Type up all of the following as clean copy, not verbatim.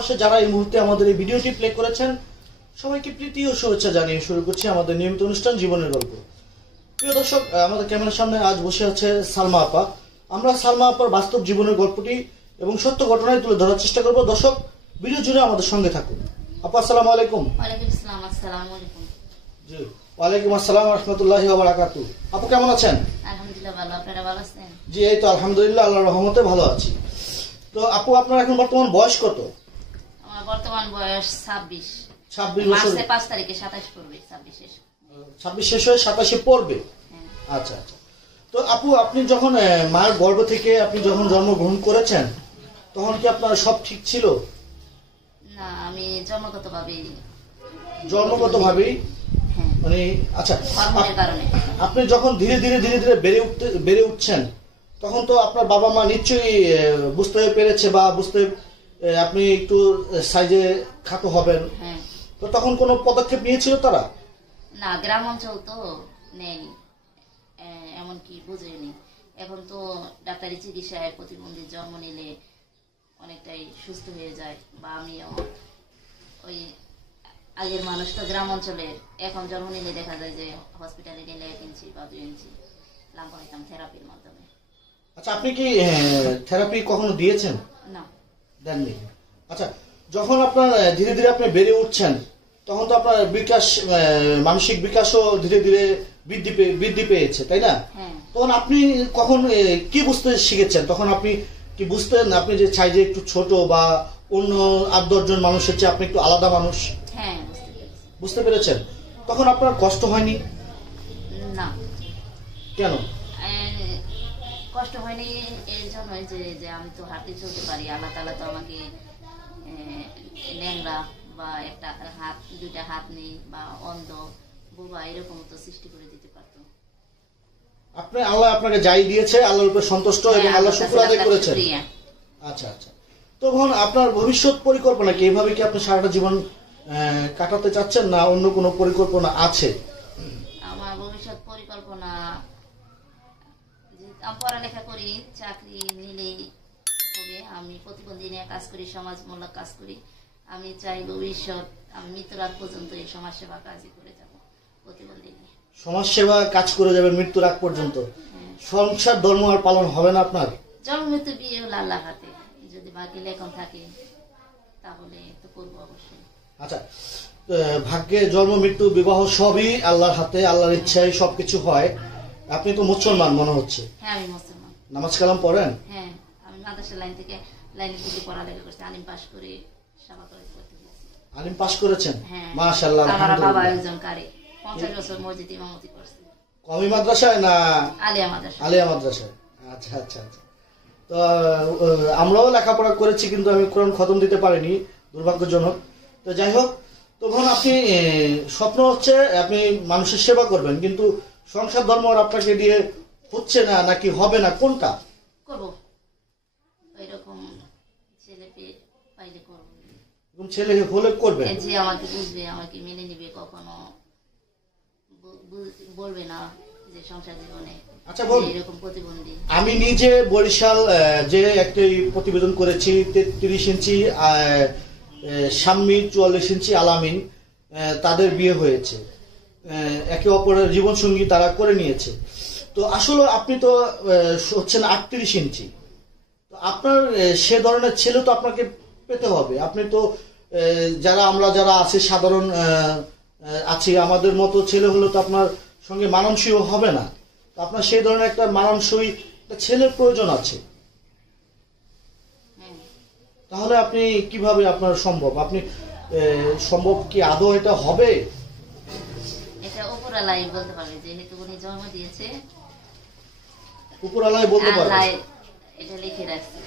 প্রবাসে যারা এই মুহূর্তে আমাদের এই ভিডিওটি প্লে করেছেন সবাইকে প্রীতি ও শুভেচ্ছা জানিয়ে শুরু করছি আমাদের নিয়মিত অনুষ্ঠান জীবনের গল্প। প্রিয় দর্শক, আমাদের ক্যামেরার সামনে আজ বসে আছে সালমা আপা। আমরা সালমা আপার বাস্তব জীবনের গল্পটি এবং সত্য ঘটনায় তুলে ধরার চেষ্টা করব। দর্শক, ভিডিও জুড়ে আমাদের সঙ্গে থাকুন। আপা, আসসালামু আলাইকুম। ওয়ালাইকুম আসসালাম। আসসালামু আলাইকুম। জি, ওয়ালাইকুম আসসালাম ওয়া রাহমাতুল্লাহি ওয়া বারাকাতুহু। আপু কেমন আছেন? আলহামদুলিল্লাহ ভালো, আপনারা ভালো আছেন? জি, এই তো আলহামদুলিল্লাহ, আল্লাহর রহমতে ভালো আছি। তো আপু, আপনার এখন বর্তমান বয়স কত? আমার বর্তমান বয়স 26 26 বছর। মাসে 5 তারিখে 27 পড়বে। 26 শেষ হয়ে 27 পড়বে। আচ্ছা আচ্ছা। তো আপু, আপনি যখন মায়ের গর্ভ থেকে আপনি যখন জন্মগ্রহণ করেছেন তখন কি আপনার সব ঠিক ছিল? না, আমি জন্মগতভাবেই মানে আচ্ছা, হরমোনের কারণে। আপনি যখন ধীরে ধীরে বেড়ে উঠছেন তখন তো আপনার বাবা মা নিশ্চয়ই বুঝতে পেরেছে বা আপনি একটু সাইজে খাটো হবেন। তো তখন কোনো পদক্ষেপ নিয়েছিল তারা? না, গ্রাম অঞ্চল তো নেয়নি, এমনকি বুঝেনি। এখন তো ডাক্তারি চিকিৎসায় প্রতিবন্ধী জন্ম নিলে অনেকটাই সুস্থ হয়ে যায়। বা আমিও ওই আগের মানুষ তো গ্রাম অঞ্চলে, এখন জন্ম নিলে দেখা যায় যে হসপিটালে গেলে 1 ইঞ্চি বা 2 ইঞ্চি লম্বা হইতাম থেরাপির মাধ্যমে। আচ্ছা, আপনি কি থেরাপি কখনো দিয়েছেন? না, দেননি। আচ্ছা, যখন আপনার ধীরে ধীরে আপনি বেড়ে উঠছেন তখন তো আপনার বিকাশ, মানসিক বিকাশও ধীরে ধীরে বৃদ্ধি পেয়েছে, তাই না? তখন আপনি কখন কি বুঝতে শিখেছেন? তখন আপনি কি বুঝতেন আপনি যে চাই যে একটু ছোট বা অন্য 8-10 জন মানুষের চেয়ে আপনি একটু আলাদা মানুষ? হ্যাঁ, বুঝতে পেরেছেন। তখন আপনার কষ্ট হয়নি? না। কেন কষ্ট হয়নি? এর জন্য যে আমি তো হাঁটতে চলতে পারি। আল্লাহ তাআলা তো আমাকে ল্যাংড়া বা দুইটা হাত নেই বা অন্ধ বোবা এরকম তো সৃষ্টি করে দিতে পারতো। আল্লাহ আপনাকে যাই দিয়েছে আল্লাহর উপর সন্তুষ্ট এবং আল্লাহ শুকর আদায় করেছেন। আচ্ছা আচ্ছা। তখন আপনার ভবিষ্যৎ পরিকল্পনা কি? এভাবে কি আপনি সারাটা জীবন কাটাতে চাচ্ছেন না অন্য কোনো পরিকল্পনা আছে? আমার ভবিষ্যৎ পরিকল্পনা, পড়ালেখা করি, চাকরি নিলেই হবে। আমি প্রতিবন্ধী নিয়ে কাজ করি, সমাজমূলক কাজ করি। আমি চাই ভবিষ্যৎ আমি মৃত্যুর আগ পর্যন্ত এই সমাজসেবা কাজই করে যাব। প্রতিবন্ধী নিয়ে সমাজসেবা কাজ করে যাবেন মৃত্যুর আগ পর্যন্ত। সংসার ধর্ম আর পালন হবে না আপনার? জন্ম মৃত্যু বিয়ে হলো আল্লাহর হাতে, যদি বাকি লেখন থাকে তাহলে তো করবো অবশ্যই। আচ্ছা, ভাগ্যে জন্ম মৃত্যু বিবাহ সবই আল্লাহর হাতে, আল্লাহর ইচ্ছায় সবকিছু হয়। আপনি তো মুসলমান মনে হচ্ছে। হ্যাঁ, আমি মুসলমান। নামাজ কালাম পড়েন? হ্যাঁ, আমি মাদ্রাসা লাইনের থেকে পড়ালেখা করছি, আলিম পাস করে সেবা করতে গেছি। আলিম পাস করেছেন? হ্যাঁ, মাশাআল্লাহ। আমার বাবা একজন কারি, 50 বছর মসজিদ ইমামতি করছে। কওমি মাদ্রাসায় না আলিয়া মাদ্রাসা? আলিয়া মাদ্রাসায়। আচ্ছা আচ্ছা আচ্ছা। তো আমরাও লেখাপড়া করেছি, কিন্তু আমি কোরআন খতম দিতে পারিনি, দুর্ভাগ্যজনক। তো যাই হোক, তখন আপনি স্বপ্ন হচ্ছে আপনি মানুষের সেবা করবেন, কিন্তু সংসার ধর্ম আপনাকে দিয়ে হচ্ছে না, নাকি হবে না, কোনটা করব? এরকম ছেলে পেয়ে পাইলে করব। এরকম ছেলে হলে করবেন যে আমাকে বুঝবে, আমাকে মেনে নিবে, কখনো বলবে না যে সংসার জীবনে আচ্ছা বল। এরকম প্রতিবন্ধী। আমি নিজে বরিশাল যে একটি প্রতিবেদন করেছি, 33 ইঞ্চি শাম্মী, 44 ইঞ্চি আলামিন, তাদের বিয়ে হয়েছে, একে অপরের জীবনসঙ্গী তারা করে নিয়েছে। তো আসলে আপনি তো হচ্ছেন 38 ইঞ্চি। তো আপনার সে ধরনের ছেলে তো আপনাকে পেতে হবে। আপনি তো আমরা যারা আছি সাধারণ আছি, আমাদের মতো ছেলে হলে তো আপনার সঙ্গে মানানসই হবে না। তো আপনার সেই ধরনের একটা মানানসই ছেলের প্রয়োজন আছে। তাহলে আপনি কিভাবে, আপনার সম্ভব, আপনি সম্ভব কি আদৌ এটা হবে? এটা উপরওয়ালাই বলতে পারবে, যেহেতু উনি জন্ম দিয়েছে, উপরওয়ালাই বলতে পারবে। আল্লাহ এটা লিখে রাখছে,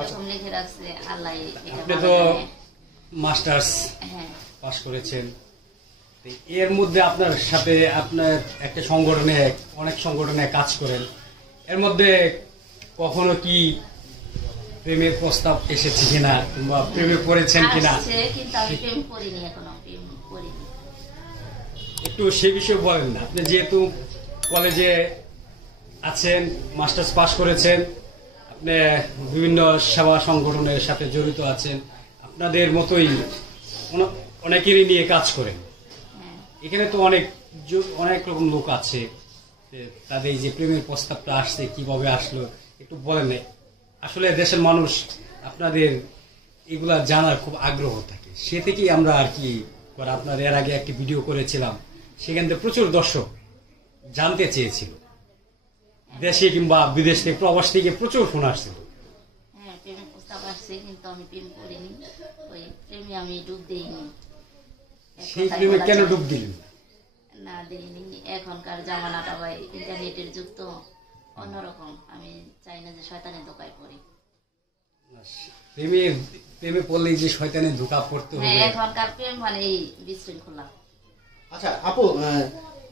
এরকম লিখে রাখছে আল্লাহ। আপনি তো মাস্টার্স পাস করেছেন, এর মধ্যে আপনার সাথে আপনার একটা সংগঠনে, অনেক সংগঠনে কাজ করেন, এর মধ্যে কখনো কি প্রেমের প্রস্তাব এসেছে কিনা, কিংবা প্রেমে পড়েছেন কিনা? কিন্তু আমি প্রেম করিনি, এখনো প্রেম করিনি। একটু সে বিষয়ে বলেন না। আপনি যেহেতু কলেজে আছেন, মাস্টার্স পাস করেছেন, আপনি বিভিন্ন সেবা সংগঠনের সাথে জড়িত আছেন, আপনাদের মতোই অনেকেরই নিয়ে কাজ করেন। হ্যাঁ এখানে তো অনেক রকম লোক আছে, তাদের এই যে প্রেমের প্রস্তাবটা আসছে কিভাবে আসলো একটু বলেন। আসলে দেশের মানুষ আপনাদের এগুলা জানার খুব আগ্রহ থাকে, সে থেকেই আমরা আর কি আপনার এর আগে একটি ভিডিও করেছিলাম, সেখান থেকে প্রচুর দর্শক জানতে চেয়েছিল, দেশে কিংবা বিদেশ থেকে প্রবাস থেকে প্রচুর ফোন আসছিল। হ্যাঁ প্রেমের প্রস্তাব আসছে, কিন্তু আমি প্রেম করিনি, ওই প্রেমে আমি ডুব দিইনি। সেই প্রেমে কেন ডুব দিলেন? না দিইনি, এখনকার জামানাটা ভাই ইন্টারনেটের যুগ তো অন্যরকম, আমি চাই না যে শয়তানের ধোকায় পড়ি। প্রেমে পড়লেই যে শয়তানের ধোঁকা পড়তে হবে? হ্যাঁ এখনকার প্রেম মানে এই বিশৃঙ্খলা। আচ্ছা আপু,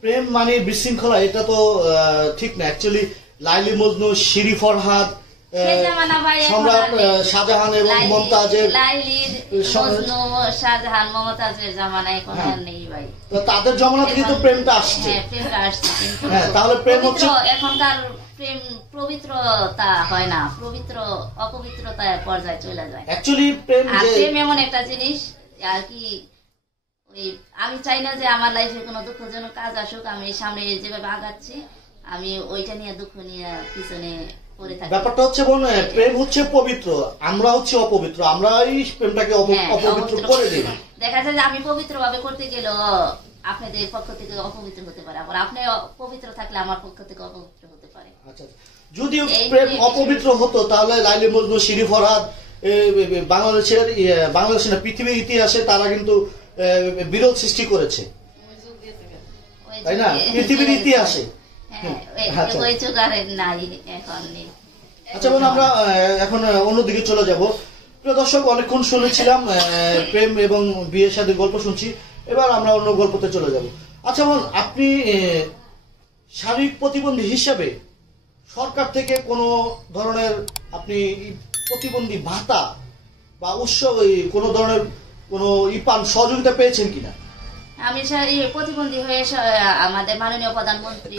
প্রেম মানে বিশৃঙ্খলা এটা তো ঠিক না। অ্যাকচুয়ালি লাইলি মজনু, শিরি ফরহাদ, সেই জামানা ভাই এখন সম্রাট আর নেই। শাহজাহান এবং মুমতাজের, লাইলির, মজনু, শাহজাহান, মমতাজের জামানা এখন আর নেই ভাই। তো তাদের জমানা থেকে তো প্রেমটা আসছে। হ্যাঁ প্রেমটা আসছে, কিন্তু হ্যাঁ, তাহলে প্রেম হচ্ছে এখনকার প্রেম পবিত্রতা হয় না, অপবিত্রতার পর্যায়ে চলে যায়। অ্যাকচুয়ালি প্রেম আর যে প্রেম এমন একটা জিনিস আর কি, ওই আমি চাই না যে আমার লাইফে কোনো দুঃখজনক কাজ আসুক, আমি সামনে যেভাবে আগাচ্ছি আমি ওইটা নিয়ে দুঃখ নিয়ে পিছনে পড়ে থাকি। ব্যাপারটা হচ্ছে বোন, প্রেম হচ্ছে পবিত্র, আমরা হচ্ছে অপবিত্র, আমরা এই প্রেমটাকে হ্যাঁ, অপবিত্র করে দিই। দেখা যায় যে আমি পবিত্র ভাবে করতে গেলেও আপনাদের পক্ষ থেকে অপবিত্র হতে পারে, আবার আপনি পবিত্র থাকলে আমার পক্ষ থেকে অপবিত্র হতে পারে। আচ্ছা, যদি এই প্রেম যে অপবিত্র হতো তাহলে লাইলি মজনু, শিরি ফরহাদ বাংলাদেশের না পৃথিবীর ইতিহাসে তারা কিন্তু বিরোধ সৃষ্টি করেছে, ওই তাই না? যুগে- পৃথিবীর ইতিহাসে। হ্যাঁ, আচ্ছা। ওই যুগ আর নাই, এখন নেই। আচ্ছা বোন, আমরা এখন অন্যদিকে চলে যাব। প্রিয় দর্শক, অনেকক্ষণ শুনেছিলাম প্রেম এবং বিয়ে শাদীর গল্প শুনছি, এবার আমরা অন্য গল্পতে চলে যাব। আচ্ছা বোন, আপনি শারীরিক প্রতিবন্ধী হিসেবে সরকার থেকে কোনো ধরনের আপনি প্রতিবন্ধী ভাতা বা কোনো ধরনের কোনো পান সহযোগিতা পেয়েছেন কিনা? আমি প্রতিবন্ধী হয়ে আমাদের মাননীয় প্রধানমন্ত্রী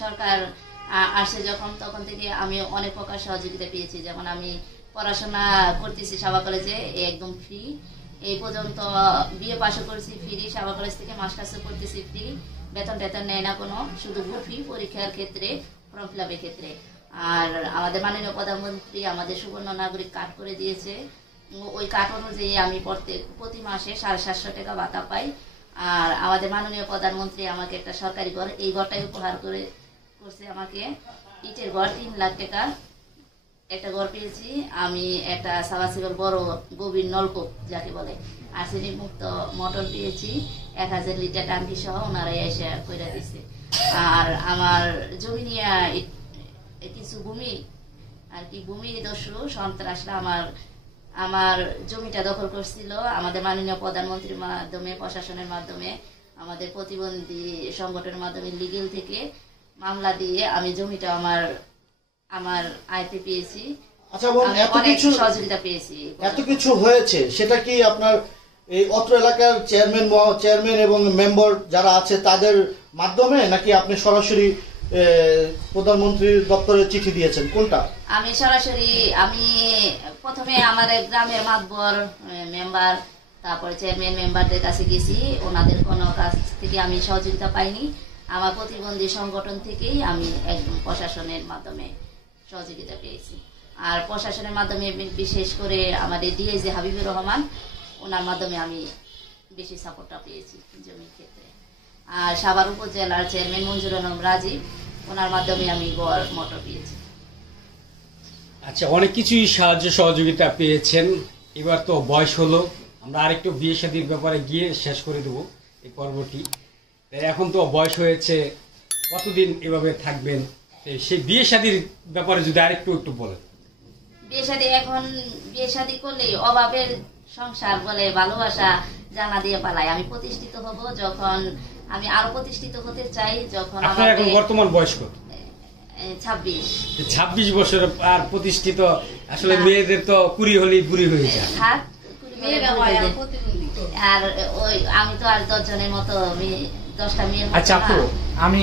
সরকার আসে যখন, তখন থেকে আমি অনেক প্রকার সহযোগিতা পেয়েছি। যেমন আমি পড়াশোনা করতেছি সাবা কলেজে, একদম ফ্রি, এই পর্যন্ত বিএ পাশও করেছি ফ্রি, সাবা কলেজ থেকে মাস্টার্সও করতেছি ফ্রি, বেতন টেতন নেয় না কোনো, শুধু ফ্রি পরীক্ষার ক্ষেত্রে, ফর্ম ফিল আপের ক্ষেত্রে। আর আমাদের মাননীয় প্রধানমন্ত্রী আমাদের সুবর্ণ নাগরিক কার্ড করে দিয়েছে, ওই কার্ড অনুযায়ী আমি প্রতি মাসে 750 টাকা ভাতা পাই। আর আমাদের মাননীয় প্রধানমন্ত্রী আমাকে একটা সরকারি ঘর, এই ঘরটাই উপহার করছে আমাকে, ইটের ঘর, 3 লাখ টাকা একটা ঘর পেয়েছি আমি, একটা সাবাসিবল বড় গভীর নলকূপ যাকে বলে, আর্সেনিক মুক্ত মোটর পেয়েছি, 1000 লিটার ট্যাঙ্কি সহ ওনারাই এসে কইরা দিচ্ছে। আর আমার জমি নিয়ে কিছু ভূমি দস্যু সন্ত্রাসরা আমার জমিটা দখল করছিল। আমাদের মাননীয় প্রধানমন্ত্রীর মাধ্যমে, প্রশাসনের মাধ্যমে, আমাদের প্রতিবন্ধী সংগঠনের মাধ্যমে লিগেল থেকে মামলা দিয়ে আমি জমিটা আমার আয়তে পেয়েছি। আচ্ছা বোন, অনেক সহযোগিতা পেয়েছি। এত কিছু হয়েছে, সেটা কি আপনার এই অত্র এলাকার চেয়ারম্যান এবং মেম্বার যারা আছে তাদের মাধ্যমে, নাকি আপনি সরাসরি প্রধানমন্ত্রীর দপ্তরে চিঠি দিয়েছেন, কোনটা? আমি সরাসরি, আমি প্রথমে আমাদের গ্রামের মাতবর মেম্বার, তারপরে চেয়ারম্যান মেম্বারদের কাছে গেছি, ওনাদের কোনো কাছ থেকে আমি সহযোগিতা পাইনি। আমার প্রতিবন্ধী সংগঠন থেকেই আমি একদম প্রশাসনের মাধ্যমে সহযোগিতা পেয়েছি। আর প্রশাসনের মাধ্যমে বিশেষ করে আমাদের ডিআইজি হাবিবুর রহমান, ওনার মাধ্যমে আমি বেশি সাপোর্টটা পেয়েছি জমির ক্ষেত্রে। আর সাভার উপজেলার চেয়ারম্যান মঞ্জুর আলম রাজীব, ওনার মাধ্যমে আমি গড় মোটর পেয়েছি। আচ্ছা, অনেক কিছুই সাহায্য সহযোগিতা পেয়েছেন। এবার তো বয়স হলো, আমরা আরেকটু বিয়ে শাদীর ব্যাপারে গিয়ে শেষ করে দেবো এই পর্বটি। এখন তো বয়স হয়েছে, কতদিন এভাবে থাকবেন? সেই বিয়ে শাদীর ব্যাপারে যদি আরেকটু বলেন। বিয়ে শাদী করলে অভাবের সংসার বলে ভালোবাসা জানা দিয়ে পালাই। আমি প্রতিষ্ঠিত হব যখন, আমি আরো প্রতিষ্ঠিত হতে চাই যখন। আপনার এখন বর্তমান বয়স কত? 26 বছর। আর প্রতিষ্ঠিত আসলে মেয়েদের তো 20 হলেই বুড়ি হয়ে যায়। আর ওই আমি তো আর 10 জনের মতো 10টা মেয়ের মতো। আচ্ছা আপু, আমি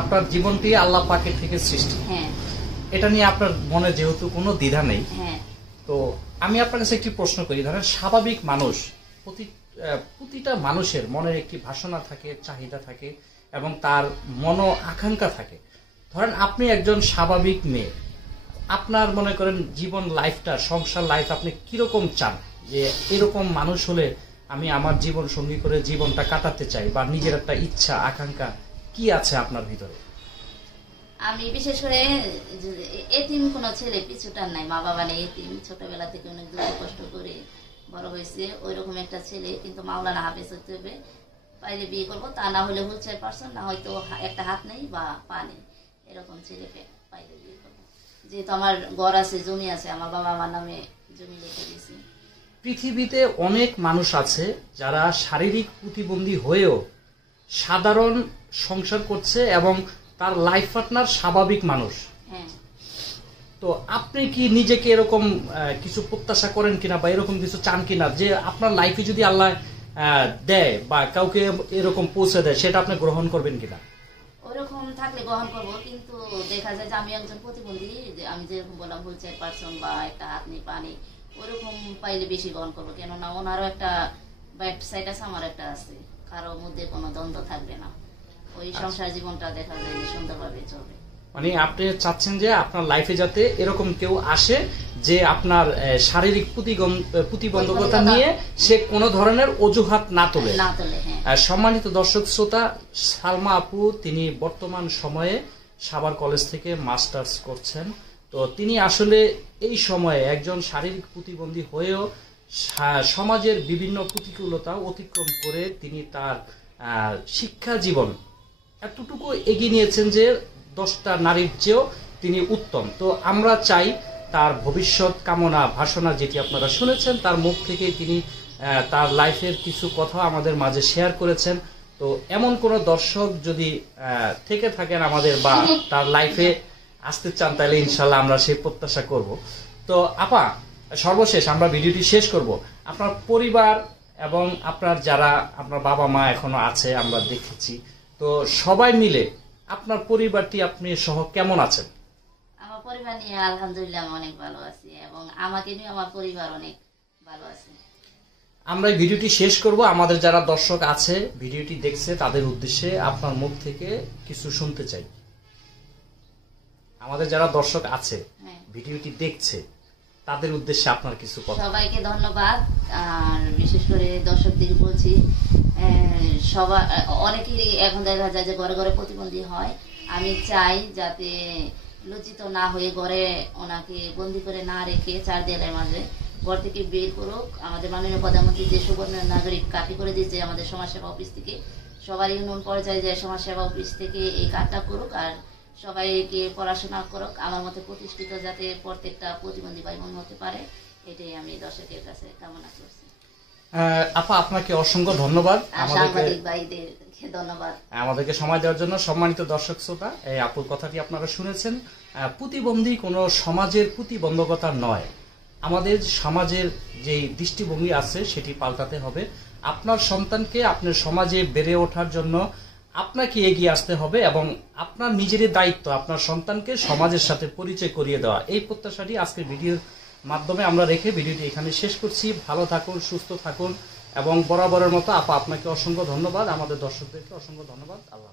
আপনার জীবনটি আল্লাহ পাকের থেকে সৃষ্টি। হ্যাঁ। এটা নিয়ে আপনার মনে যেহেতু কোনো দ্বিধা নেই, হ্যাঁ তো আমি আপনার কাছে একটি প্রশ্ন করি। ধরেন স্বাভাবিক মানুষ, প্রতিটা মানুষের মনের একটি বাসনা থাকে, চাহিদা থাকে এবং তার মন আকাঙ্ক্ষা থাকে। ধরেন আপনি একজন স্বাভাবিক মেয়ে, আপনার মনে করেন জীবন লাইফটা, সংসার লাইফ আপনি কিরকম চান, যে এরকম মানুষ হলে আমি আমার জীবন সঙ্গী করে জীবনটা কাটাতে চাই, বা নিজের একটা ইচ্ছা আকাঙ্ক্ষা কি আছে আপনার ভিতরে? আমি বিশেষ করে এতিম কোনো ছেলে পিছুটার নাই, মা বাবা নেই, এতিম, ছোটবেলা থেকে অনেক দুঃখ কষ্ট করে বড় হয়েছে, ওইরকম একটা ছেলে, কিন্তু মাওলানা হাফেজ হতে হবে, পাইলে বিয়ে করবো, তা না হলে হুইলচেয়ার পারসন, না হয়তো একটা হাত নেই বা পা নেই, এরকম ছেলে পাইলে বিয়ে করবো। যেহেতু আমার ঘর আছে, জমি আছে, আমার বাবা আমার নামে জমি লিখে দিয়েছে। পৃথিবীতে অনেক মানুষ আছে যারা শারীরিক প্রতিবন্ধী হয়েও সাধারণ সংসার করছে এবং তার লাইফ পার্টনার স্বাভাবিক মানুষ। হ্যাঁ, তো আপনি কি নিজেকে এরকম কিছু প্রত্যাশা করেন কিনা, বা এরকম কিছু চান কিনা যে আপনার লাইফে যদি আল্লাহ দেয় বা কাউকে এরকম পৌঁছে দেয়, সেটা আপনি গ্রহণ করবেন কিনা? ওরকম থাকলে গ্রহণ করবো, কিন্তু দেখা যায় যে আমি একজন প্রতিবন্ধী, যে আমি যেরকম বললাম হুইলচেয়ার পারসন বা একটা হাত নেই পা নেই, ওরকম পাইলে বেশি গ্রহণ করবো। কেননা ওনারও একটা ব্যাড সাইড আছে, আমার একটা আছে, কারো মধ্যে কোনো দ্বন্দ্ব থাকবে না, ওই সংসার জীবনটা দেখা যায় যে সুন্দরভাবে চলবে। মানে আপনি চাচ্ছেন যে আপনার লাইফে যাতে এরকম কেউ আসে যে আপনার শারীরিক প্রতিবন্ধকতা নিয়ে সে কোনো ধরনের অজুহাত না তোলে। হ্যাঁ। সম্মানিত দর্শক শ্রোতা, সালমা আপু তিনি বর্তমান সময়ে সাভার কলেজ থেকে মাস্টার্স করছেন। তো তিনি আসলে এই সময়ে একজন শারীরিক প্রতিবন্ধী হয়েও সমাজের বিভিন্ন প্রতিকূলতা অতিক্রম করে তিনি তার শিক্ষা জীবন এতটুকু এগিয়ে নিয়েছেন যে 10টা নারীর চেয়েও তিনি উত্তম। তো আমরা চাই তার ভবিষ্যৎ কামনা ভাষণা যেটি আপনারা শুনেছেন, তার মুখ থেকে তিনি তার লাইফের কিছু কথা আমাদের মাঝে শেয়ার করেছেন। তো এমন কোন দর্শক যদি থেকে থাকেন আমাদের বা তার লাইফে আসতে চান, তাহলে ইনশাল্লাহ আমরা সেই প্রত্যাশা করব। তো আপা, সর্বশেষ আমরা ভিডিওটি শেষ করব। আপনার পরিবার এবং আপনার যারা আপনার বাবা মা এখনো আছে আমরা দেখেছি, তো সবাই মিলে আপনার পরিবারটি আপনি সহ কেমন আছেন? আমার পরিবার নিয়ে আলহামদুলিল্লাহ আমি অনেক ভালো আছি, এবং আমাকে নিয়ে আমার পরিবার অনেক ভালো আছে। আমরা এই ভিডিওটি শেষ করব। আমাদের যারা দর্শক আছে ভিডিওটি দেখছে তাদের উদ্দেশ্যে আপনার মুখ থেকে কিছু শুনতে চাই। আমাদের যারা দর্শক আছে ভিডিওটি দেখছে তাদের উদ্দেশ্যে আপনার কিছু কথা। সবাইকে ধন্যবাদ। আর বিশেষ করে দর্শকদের বলছি, সবাই অনেকেই এখন দেখা যায় যে ঘরে ঘরে প্রতিবন্ধী হয়। আমি চাই যাতে লজ্জিত না হয়ে ঘরে ওনাকে বন্দি করে না রেখে 4 দেয়ালের মাঝে ঘর থেকে বের করুক। আমাদের মাননীয় প্রধানমন্ত্রী যে সুবর্ণ নাগরিক কার্ডটি করে দিয়েছে আমাদের সমাজসেবা অফিস থেকে, সবার ইউনিয়ন পর্যায়ে যায় সমাজসেবা অফিস থেকে এই কার্ডটা করুক, আর সবাইকে পড়াশোনা করুক, আমার মতে প্রতিষ্ঠিত যাতে প্রত্যেকটা প্রতিবন্ধী ভাই বোন হতে পারে, এটাই আমি দর্শকের কাছে কামনা করছি। আপা, আপনাকে অসংখ্য ধন্যবাদ। সাংবাদিক ভাইদেরকে ধন্যবাদ আমাদেরকে সময় দেওয়ার জন্য। সম্মানিত দর্শক শ্রোতা, এই আপুর কথাটি আপনারা শুনেছেন। প্রতিবন্ধী কোনো সমাজের প্রতিবন্ধকতা নয়, আমাদের সমাজের যে দৃষ্টিভঙ্গি আছে সেটি পাল্টাতে হবে। আপনার সন্তানকে আপনার সমাজে বেড়ে ওঠার জন্য আপনাকে এগিয়ে আসতে হবে, এবং আপনার নিজেরই দায়িত্ব আপনার সন্তানকে সমাজের সাথে পরিচয় করিয়ে দেওয়া। এই প্রত্যাশাটি আজকের ভিডিওর মাধ্যমে আমরা রেখে ভিডিওটি এখানে শেষ করছি। ভালো থাকুন, সুস্থ থাকুন, এবং বরাবরের মতো আপা আপনাকে অসংখ্য ধন্যবাদ, আমাদের দর্শকদেরকে অসংখ্য ধন্যবাদ। আল্লাহ।